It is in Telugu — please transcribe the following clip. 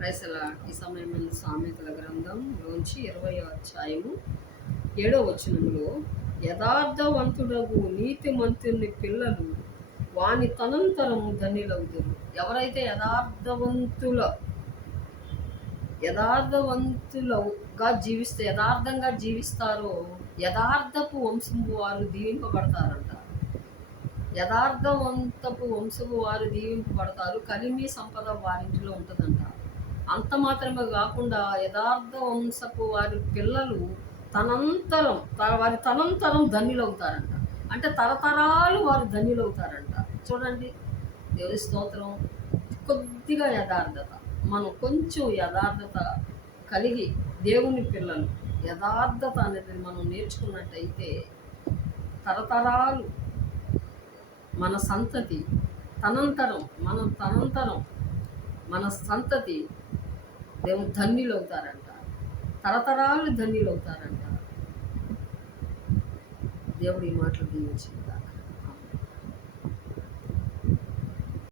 ప్రైసలా ఈ సమయం సామెతల గ్రంథంలోంచి 20వ అధ్యాయము 7వ వచనంలో, యథార్థవంతుడగు నీతిమంతుని పిల్లలు వాని తనంతరము ధన్యులవుదురు. ఎవరైతే యథార్థంగా జీవిస్తారో యథార్థపు వంశము వారు దీవింపబడతారంట. యథార్థవంతపు వంశము వారు దీవింపబడతారు. కలిమి సంపద వారింటిలో ఉంటుందంట. అంత మాత్రమే కాకుండా యథార్థ వంశపు వారి పిల్లలు వారి తనంతరం ధన్యులవుతారంట. అంటే తరతరాలు వారు ధన్యులవుతారంట. చూడండి, దేవుని స్తోత్రం. కొద్దిగా యథార్థత, మనం కొంచెం యథార్థత కలిగి దేవుని పిల్లలు యథార్థత అనేది మనం నేర్చుకున్నట్టయితే తరతరాలు మన సంతతి మన సంతతి దేవుని ధన్యులవుతారంట. తరతరాలు ధన్యులవుతారంట. దేవుడి మాటలు దీవించింది.